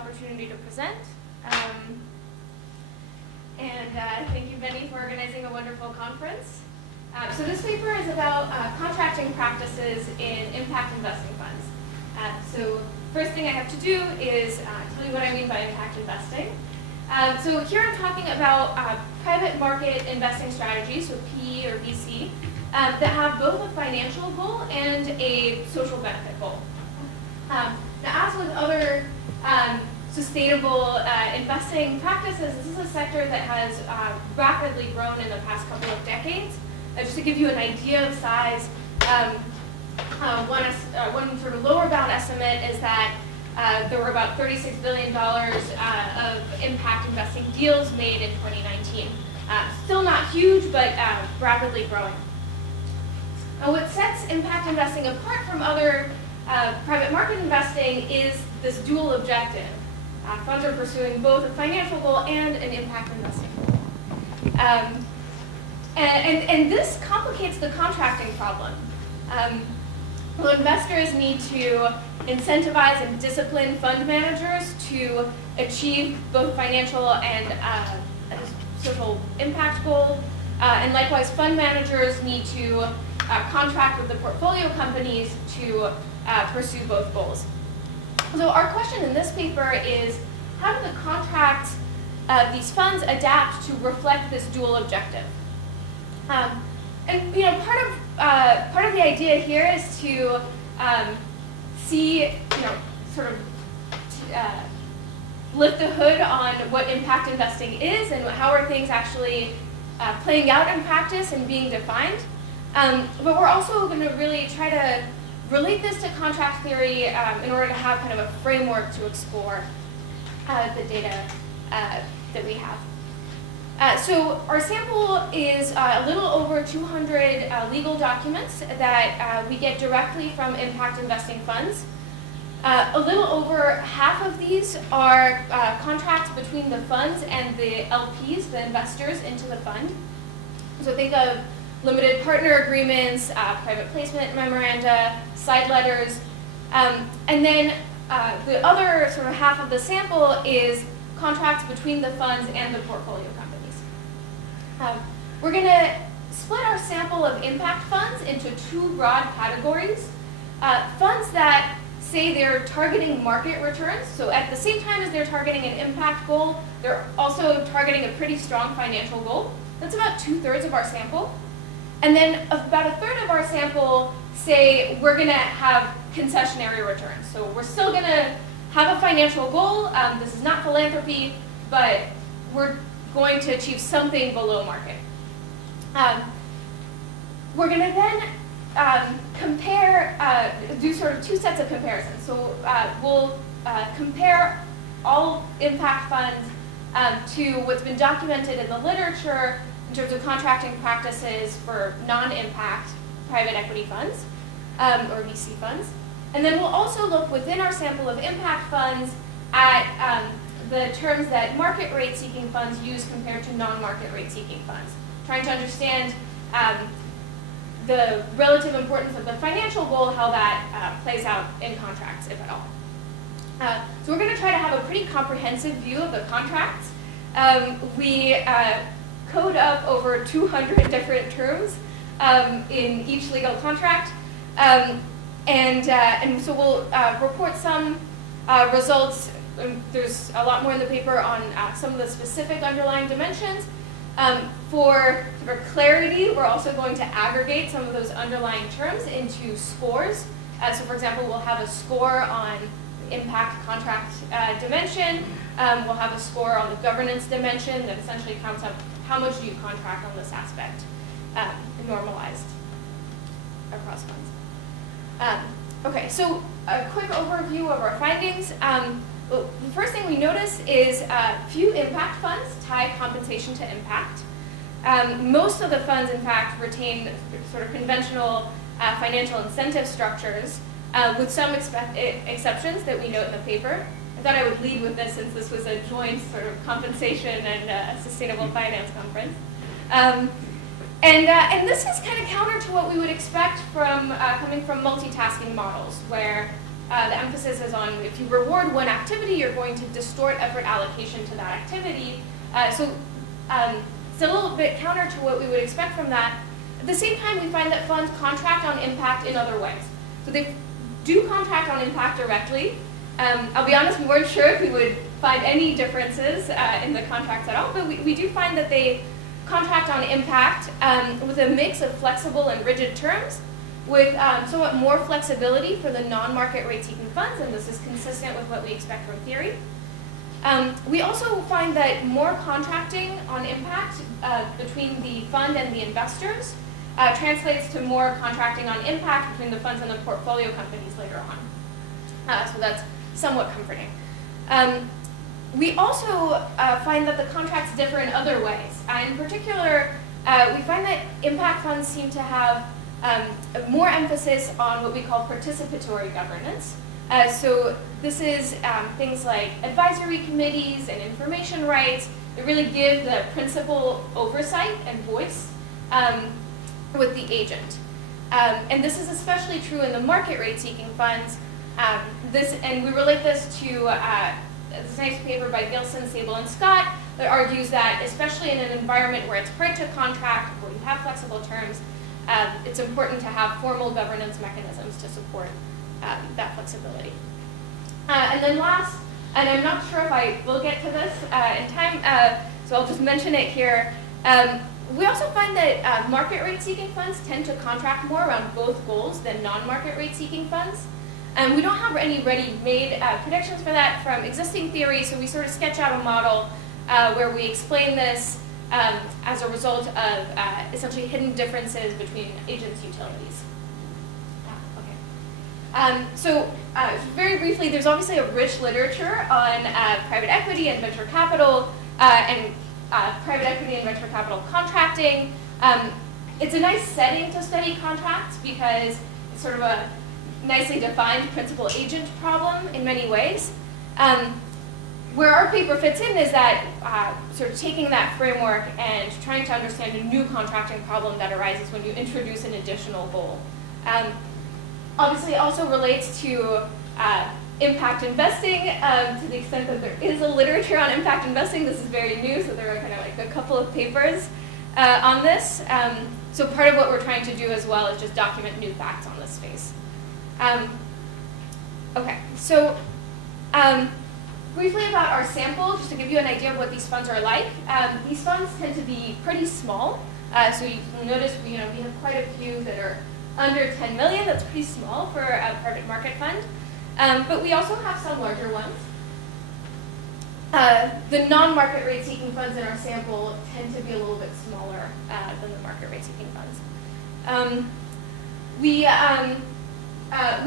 opportunity to present. Thank you, Benny, for organizing a wonderful conference. So this paper is about contracting practices in impact investing funds. So first thing I have to do is tell you what I mean by impact investing. So here I'm talking about private market investing strategies, so PE or VC, that have both a financial goal and a social benefit goal. Now, as with other sustainable investing practices, this is a sector that has rapidly grown in the past couple of decades. Just to give you an idea of size, one sort of lower bound estimate is that there were about $36 billion of impact investing deals made in 2019. Still not huge, but rapidly growing. What sets impact investing apart from other private market investing is this dual objective. Funds are pursuing both a financial goal and an impact investing goal. And this complicates the contracting problem. Well, investors need to incentivize and discipline fund managers to achieve both financial and social impact goal. And likewise, fund managers need to contract with the portfolio companies to pursue both goals. So our question in this paper is, how do the contracts of these funds adapt to reflect this dual objective? And part of the idea here is to see, sort of lift the hood on what impact investing is and how are things actually playing out in practice and being defined. But we're also going to really try to relate this to contract theory in order to have kind of a framework to explore the data that we have. So our sample is a little over 200 legal documents that we get directly from impact investing funds. A little over half of these are contracts between the funds and the LPs, the investors into the fund. So think of limited partner agreements, private placement memoranda, side letters, and then the other sort of half of the sample is contracts between the funds and the portfolio companies. We're going to split our sample of impact funds into two broad categories. Funds that say they're targeting market returns, so at the same time as they're targeting an impact goal, they're also targeting a pretty strong financial goal. That's about 2/3 of our sample. And then about 1/3 of our sample say we're going to have concessionary returns. So we're still going to have a financial goal. This is not philanthropy, but we're going to achieve something below market. We're going to then compare, do sort of two sets of comparisons. So we'll compare all impact funds to what's been documented in the literature in terms of contracting practices for non-impact private equity funds or VC funds. And then we'll also look within our sample of impact funds at the terms that market rate seeking funds use compared to non-market rate seeking funds, trying to understand the relative importance of the financial goal, how that plays out in contracts, if at all. So we're going to try to have a pretty comprehensive view of the contracts. We code up over 200 different terms in each legal contract. And so we'll report some results. There's a lot more in the paper on some of the specific underlying dimensions. For clarity, we're also going to aggregate some of those underlying terms into scores. So for example, we'll have a score on impact contract dimension. We'll have a score on the governance dimension that essentially counts up how much do you contract on this aspect, normalized across funds. Okay, so a quick overview of our findings. The first thing we notice is few impact funds tie compensation to impact. Most of the funds, in fact, retain sort of conventional financial incentive structures, with some exceptions that we note in the paper. I thought I would lead with this since this was a joint sort of compensation and sustainable finance conference. And this is kind of counter to what we would expect from coming from multitasking models, where the emphasis is on if you reward one activity, you're going to distort effort allocation to that activity. So it's a little bit counter to what we would expect from that. At the same time, we find that funds contract on impact in other ways. So they do contract on impact directly. I'll be honest, we weren't sure if we would find any differences in the contracts at all, but we do find that they contract on impact with a mix of flexible and rigid terms, with somewhat more flexibility for the non-market rate-seeking funds, and this is consistent with what we expect from theory. We also find that more contracting on impact between the fund and the investors translates to more contracting on impact between the funds and the portfolio companies later on. So that's somewhat comforting. We also find that the contracts differ in other ways. In particular, we find that impact funds seem to have more emphasis on what we call participatory governance. So this is things like advisory committees and information rights that really give the principal oversight and voice with the agent. And this is especially true in the market rate-seeking funds. And we relate this to this nice paper by Gilson, Sable, and Scott that argues that, especially in an environment where it's hard to contract, where you have flexible terms, it's important to have formal governance mechanisms to support that flexibility. And then last, and I'm not sure if I will get to this in time, so I'll just mention it here. We also find that market rate-seeking funds tend to contract more around both goals than non-market rate-seeking funds. And we don't have any ready-made predictions for that from existing theory, so we sort of sketch out a model where we explain this as a result of essentially hidden differences between agents' utilities. So very briefly, there's obviously a rich literature on private equity and venture capital and private equity and venture capital contracting. It's a nice setting to study contracts because it's sort of a nicely defined principal-agent problem in many ways. Where our paper fits in is that sort of taking that framework and trying to understand a new contracting problem that arises when you introduce an additional goal. Obviously, it also relates to impact investing to the extent that there is a literature on impact investing. This is very new, so there are kind of like a couple of papers on this. So part of what we're trying to do as well is just document new facts on this space. Okay, so briefly about our sample, just to give you an idea of what these funds are like. These funds tend to be pretty small. So you can notice we have quite a few that are under 10 million. That's pretty small for a private market fund. But we also have some larger ones. The non-market rate-seeking funds in our sample tend to be a little bit smaller than the market rate-seeking funds. We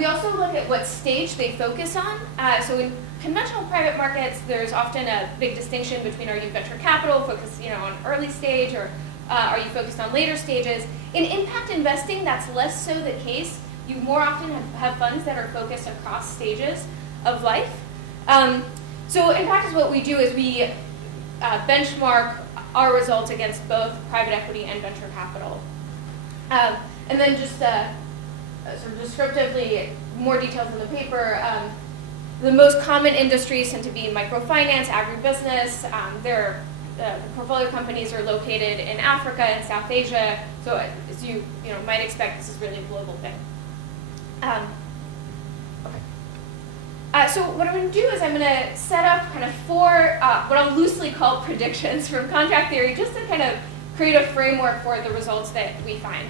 also look at what stage they focus on. So in conventional private markets, there's often a big distinction between are you venture capital, focused on early stage, or are you focused on later stages. In impact investing, that's less so the case. You more often have funds that are focused across stages of life. So in practice, what we do is we benchmark our results against both private equity and venture capital. And then just sort of descriptively, more details in the paper, the most common industries tend to be microfinance, agribusiness. The portfolio companies are located in Africa and South Asia, so as you might expect, this is really a global thing. So what I'm going to do is I'm going to set up kind of four what I'll loosely call predictions from contract theory, just to kind of create a framework for the results that we find.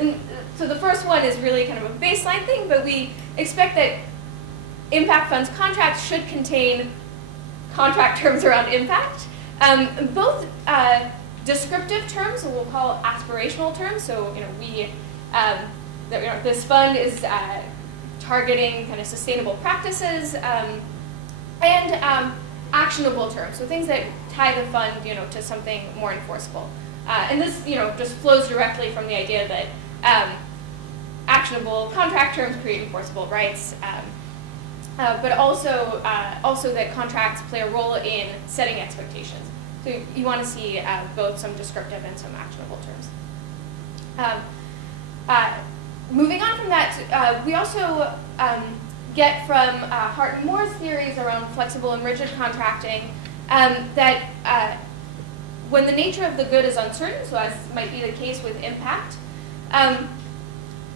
And so the first one is really kind of a baseline thing, but we expect that impact funds contracts should contain contract terms around impact. Both descriptive terms, so we'll call aspirational terms. So this fund is targeting kind of sustainable practices, and actionable terms, so things that tie the fund to something more enforceable. And this just flows directly from the idea that actionable contract terms create enforceable rights. But also that contracts play a role in setting expectations. So you want to see both some descriptive and some actionable terms. Moving on from that, we also get from Hart and Moore's theories around flexible and rigid contracting that when the nature of the good is uncertain, so as might be the case with impact,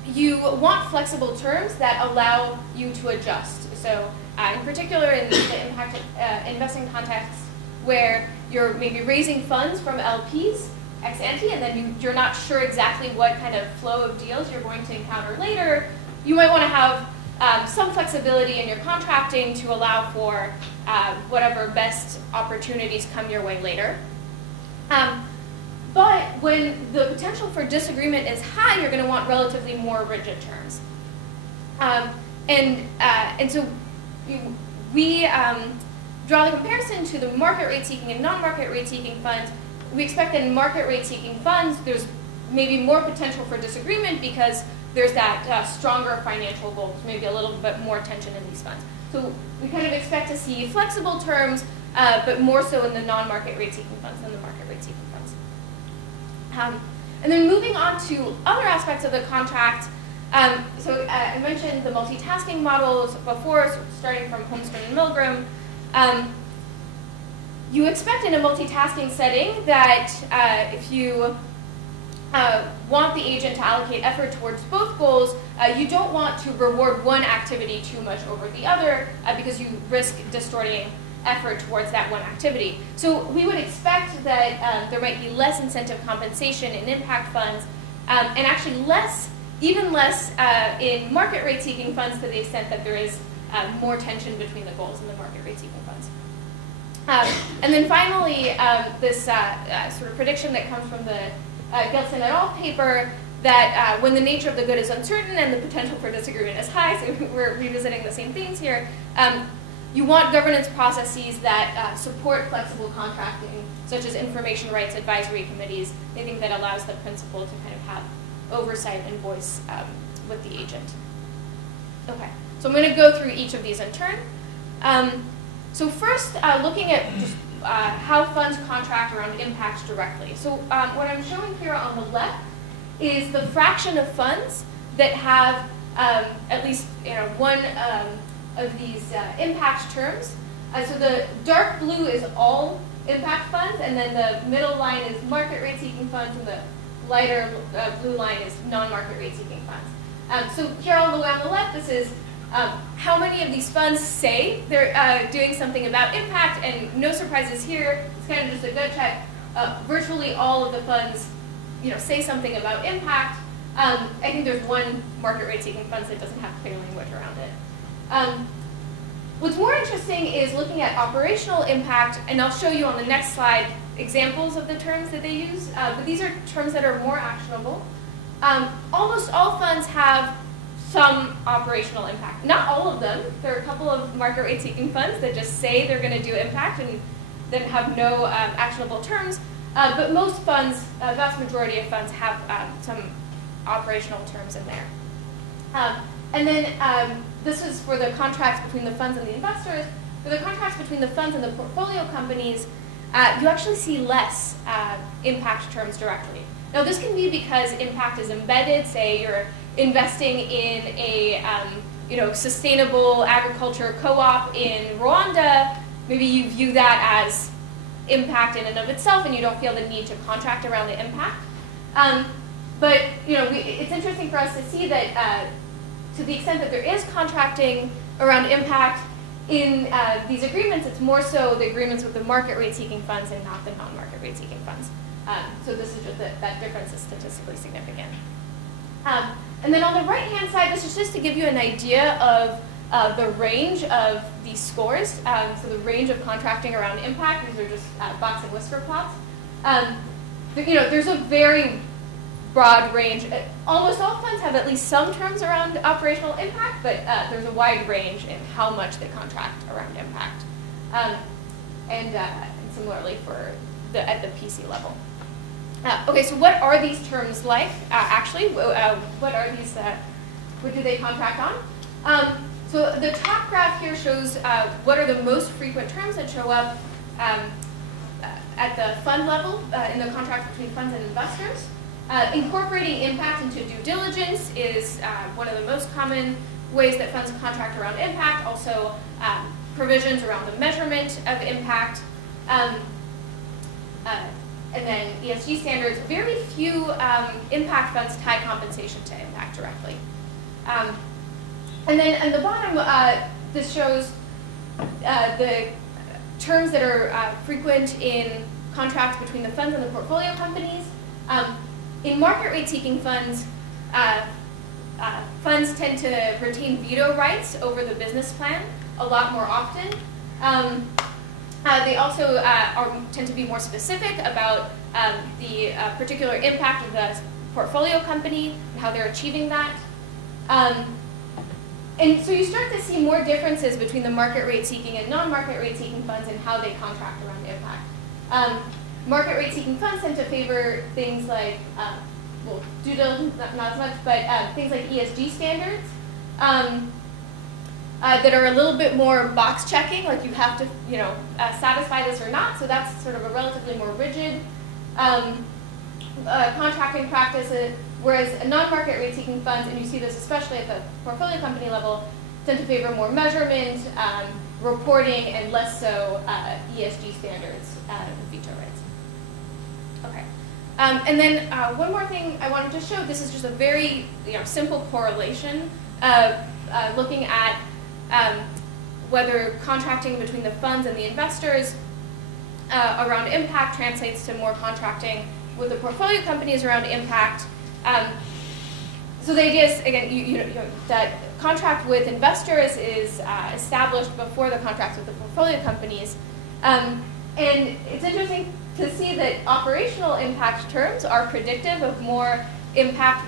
you want flexible terms that allow you to adjust. So in particular in the impact investing context where you're maybe raising funds from LPs ex ante and then you're not sure exactly what kind of flow of deals you're going to encounter later, you might want to have some flexibility in your contracting to allow for whatever best opportunities come your way later. But when the potential for disagreement is high, you're going to want relatively more rigid terms. And so we draw the comparison to the market rate seeking and non-market rate seeking funds. We expect that in market rate seeking funds, there's maybe more potential for disagreement because there's that stronger financial goals, maybe a little bit more tension in these funds. So we kind of expect to see flexible terms, but more so in the non-market rate seeking funds than the market rate seeking funds. And then moving on to other aspects of the contract, so I mentioned the multitasking models before, so starting from Holmstrom and Milgram. You expect in a multitasking setting that if you want the agent to allocate effort towards both goals, you don't want to reward one activity too much over the other because you risk distorting effort towards that one activity. So we would expect that there might be less incentive compensation in impact funds and actually even less in market rate seeking funds to the extent that there is more tension between the goals in the market rate seeking funds. And then finally, this sort of prediction that comes from the Gelson et al. Paper that when the nature of the good is uncertain and the potential for disagreement is high, so we're revisiting the same themes here, you want governance processes that support flexible contracting, such as information rights advisory committees, anything that allows the principal to kind of have oversight and voice with the agent. Okay, so I'm going to go through each of these in turn. So first, looking at just how funds contract around impact directly. So what I'm showing here on the left is the fraction of funds that have at least one of these impact terms. So the dark blue is all impact funds, and then the middle line is market rate seeking funds, and the lighter blue line is non-market rate seeking funds. So here all the way on the left, this is how many of these funds say they're doing something about impact, and no surprises here. It's kind of just a gut check. Virtually all of the funds, say something about impact. I think there's one market rate seeking fund that doesn't have clear language around it. What's more interesting is looking at operational impact, and I'll show you on the next slide examples of the terms that they use, but these are terms that are more actionable. Almost all funds have some operational impact. Not all of them. There are a couple of market rate seeking funds that just say they're going to do impact and then have no actionable terms, but most funds, a vast majority of funds have some operational terms in there. And then this is for the contracts between the funds and the investors. For the contracts between the funds and the portfolio companies, you actually see less impact terms directly. Now this can be because impact is embedded. Say you're investing in a sustainable agriculture co-op in Rwanda. Maybe you view that as impact in and of itself, and you don't feel the need to contract around the impact. But it's interesting for us to see that to the extent that there is contracting around impact in these agreements, it's more so the agreements with the market rate seeking funds and not the non-market rate seeking funds. So this is just that difference is statistically significant. And then on the right-hand side, this is just to give you an idea of the range of these scores. So the range of contracting around impact, these are just box and whisker plots. There's a very broad range. Almost all funds have at least some terms around operational impact, but there's a wide range in how much they contract around impact. And similarly at the PC level. Okay, so what are these terms like, actually? What are these, what do they contract on? So the top graph here shows what are the most frequent terms that show up at the fund level in the contract between funds and investors. Incorporating impact into due diligence is one of the most common ways that funds contract around impact, also provisions around the measurement of impact, and then ESG standards. Very few impact funds tie compensation to impact directly. And then at the bottom, this shows the terms that are frequent in contracts between the funds and the portfolio companies. In market rate seeking funds, funds tend to retain veto rights over the business plan a lot more often. They also tend to be more specific about the particular impact of the portfolio company and how they're achieving that. And so you start to see more differences between the market rate seeking and non-market rate seeking funds and how they contract around impact. Market rate seeking funds tend to favor things like, well, due diligence, not as much, but things like ESG standards that are a little bit more box checking, like you have to, satisfy this or not. So that's sort of a relatively more rigid contracting practice. Whereas non-market rate seeking funds, and you see this especially at the portfolio company level, tend to favor more measurement, reporting, and less so ESG standards and veto rights. Okay. And then one more thing I wanted to show. This is just a very simple correlation looking at whether contracting between the funds and the investors around impact translates to more contracting with the portfolio companies around impact. So the idea is, again, that contract with investors is established before the contracts with the portfolio companies. And it's interesting to see that operational impact terms are predictive of more impact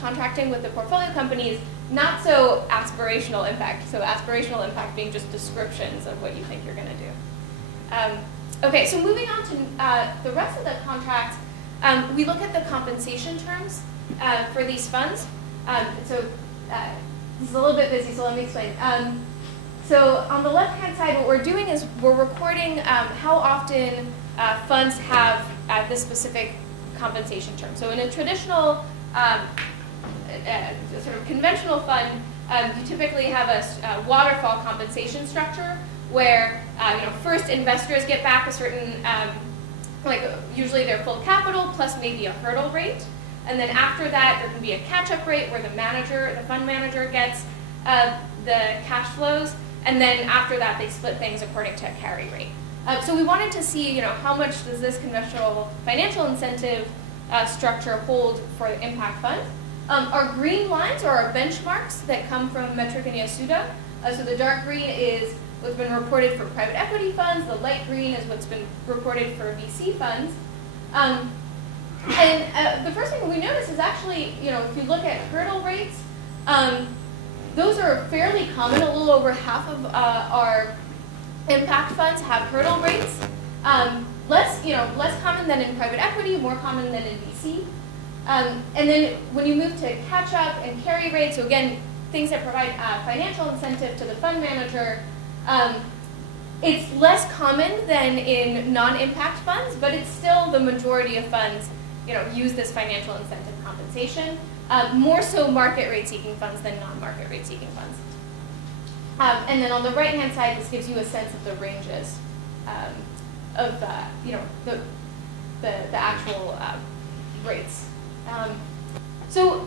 contracting with the portfolio companies, not so aspirational impact. So aspirational impact being just descriptions of what you think you're going to do. Okay, so moving on to the rest of the contracts, we look at the compensation terms for these funds. So this is a little bit busy, so let me explain. So on the left-hand side, what we're doing is we're recording how often funds have this specific compensation term. So in a traditional, sort of conventional fund, you typically have a waterfall compensation structure where first investors get back a certain, usually their full capital plus maybe a hurdle rate. And then after that, there can be a catch-up rate where the fund manager gets the cash flows. And then after that, they split things according to a carry rate. So we wanted to see, how much does this conventional financial incentive structure hold for the impact funds. Our green lines are our benchmarks that come from Metric and Yasuda. So the dark green is what's been reported for private equity funds. The light green is what's been reported for VC funds. And the first thing we notice is actually, if you look at hurdle rates, those are fairly common. A little over half of our impact funds have hurdle rates. Less common than in private equity, more common than in VC. And then when you move to catch-up and carry rates, so again, things that provide financial incentive to the fund manager, it's less common than in non-impact funds, but it's still the majority of funds use this financial incentive compensation. More so market rate seeking funds than non-market rate seeking funds. And then on the right-hand side, this gives you a sense of the ranges of the actual rates. So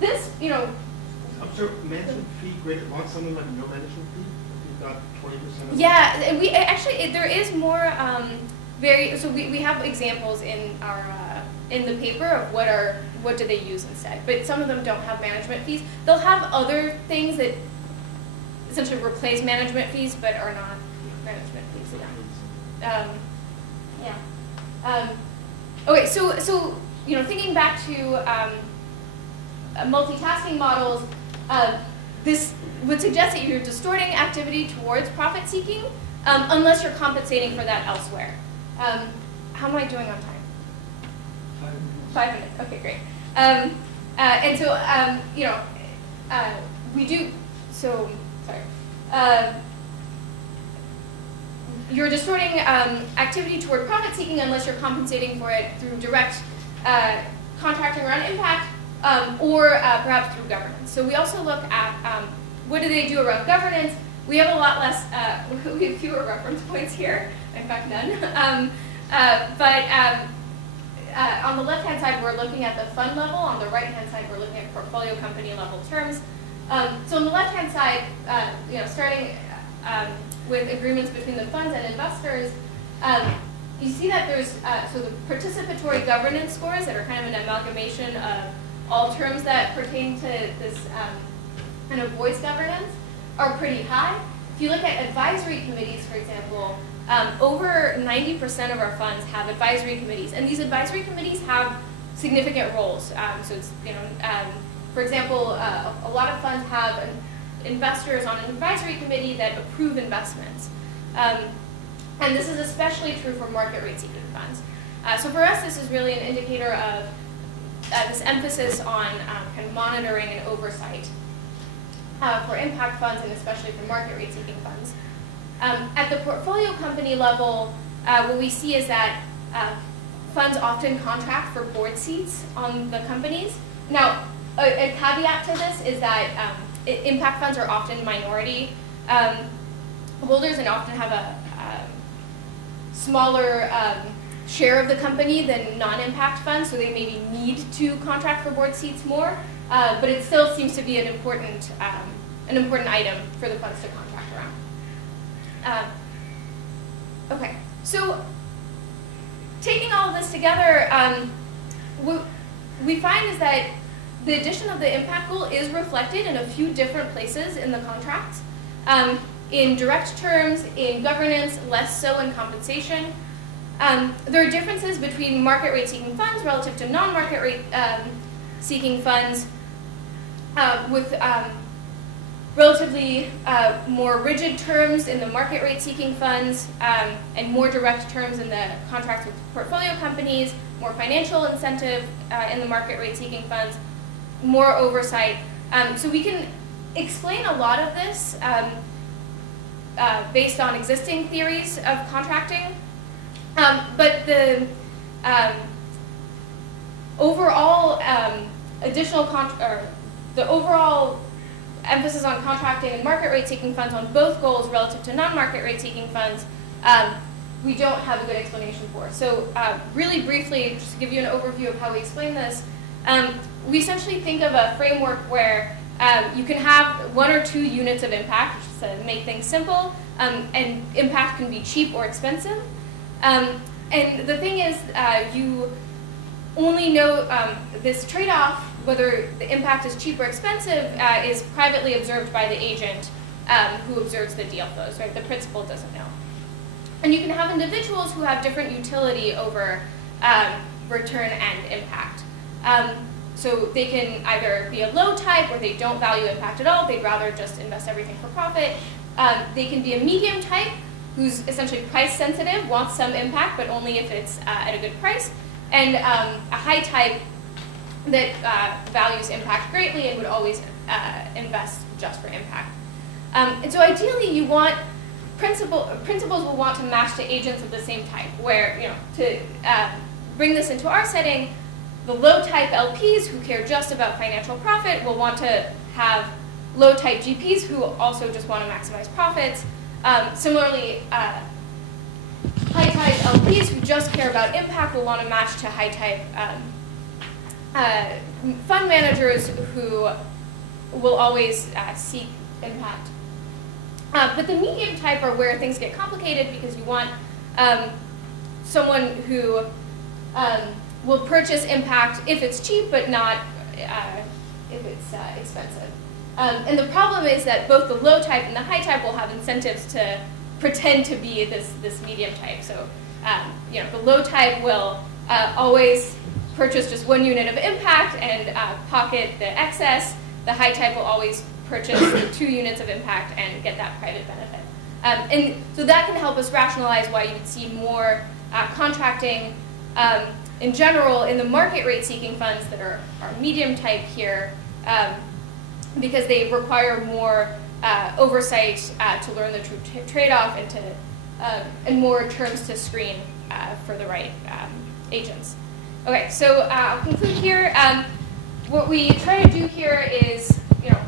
this, I'm sure management fee graded on something like no management fee. You've got 20%. Yeah, and we actually there is more so we have examples in our in the paper of what do they use instead, but some of them don't have management fees. They'll have other things that essentially replace management fees, but are not management fees. Okay, so thinking back to multitasking models, this would suggest that you're distorting activity towards profit seeking unless you're compensating for that elsewhere. How am I doing on time? 5 minutes. Okay, great. And so we do. So sorry. You're distorting activity toward profit seeking unless you're compensating for it through direct contracting around impact, or perhaps through governance. So we also look at what do they do around governance. We have a lot less, we have fewer reference points here, in fact none. On the left-hand side, we're looking at the fund level. On the right-hand side, we're looking at portfolio company level terms. So on the left-hand side, starting with agreements between the funds and investors, you see that there's so the participatory governance scores that are kind of an amalgamation of all terms that pertain to this kind of voice governance are pretty high. If you look at advisory committees, for example, over 90% of our funds have advisory committees, and these advisory committees have significant roles. So it's, for example, a lot of funds have investors on an advisory committee that approve investments. And this is especially true for market rate seeking funds. So for us, this is really an indicator of this emphasis on kind of monitoring and oversight for impact funds and especially for market rate seeking funds. At the portfolio company level, what we see is that funds often contract for board seats on the companies. Now, a caveat to this is that impact funds are often minority holders and often have a smaller share of the company than non-impact funds, so they maybe need to contract for board seats more, but it still seems to be an important item for the funds to contract around. Okay, so taking all of this together, what we find is that the addition of the impact goal is reflected in a few different places in the contracts. In direct terms, in governance, less so in compensation. There are differences between market rate seeking funds relative to non-market rate seeking funds with relatively more rigid terms in the market rate seeking funds and more direct terms in the contracts with portfolio companies, more financial incentive in the market rate seeking funds, more oversight. So we can explain a lot of this based on existing theories of contracting, but the overall the overall emphasis on contracting and market rate seeking funds on both goals relative to non-market rate seeking funds, we don't have a good explanation for. So really briefly, just to give you an overview of how we explain this, we essentially think of a framework where you can have 1 or 2 units of impact, just to make things simple, and impact can be cheap or expensive. And the thing is, you only know this trade-off, whether the impact is cheap or expensive, is privately observed by the agent who observes the deal flows, right? The principal doesn't know. And you can have individuals who have different utility over return and impact. So they can either be a low type where they don't value impact at all, they'd rather just invest everything for profit. They can be a medium type who's essentially price sensitive, wants some impact, but only if it's at a good price. And a high type that values impact greatly and would always invest just for impact. And so ideally you want, principals will want to match to agents of the same type, where, to bring this into our setting, the low type LPs who care just about financial profit will want to have low type GPs who also just want to maximize profits. Similarly, high type LPs who just care about impact will want to match to high type fund managers who will always seek impact. But the medium type are where things get complicated because you want someone who will purchase impact if it's cheap, but not if it's expensive. And the problem is that both the low type and the high type will have incentives to pretend to be this medium type. So the low type will always purchase just 1 unit of impact and pocket the excess. The high type will always purchase 2 units of impact and get that private benefit. And so that can help us rationalize why you would see more contracting in general in the market rate seeking funds that are medium type here, because they require more oversight to learn the true trade-off and more terms to screen for the right agents. Okay, so I'll conclude here. what we try to do here is,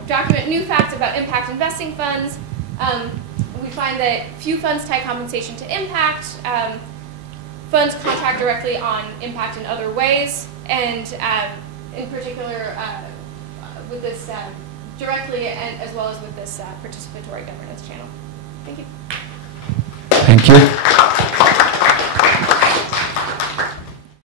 document new facts about impact investing funds. We find that few funds tie compensation to impact. Funds contract directly on impact in other ways, and in particular with this directly, and as well as with this participatory governance channel. Thank you. Thank you.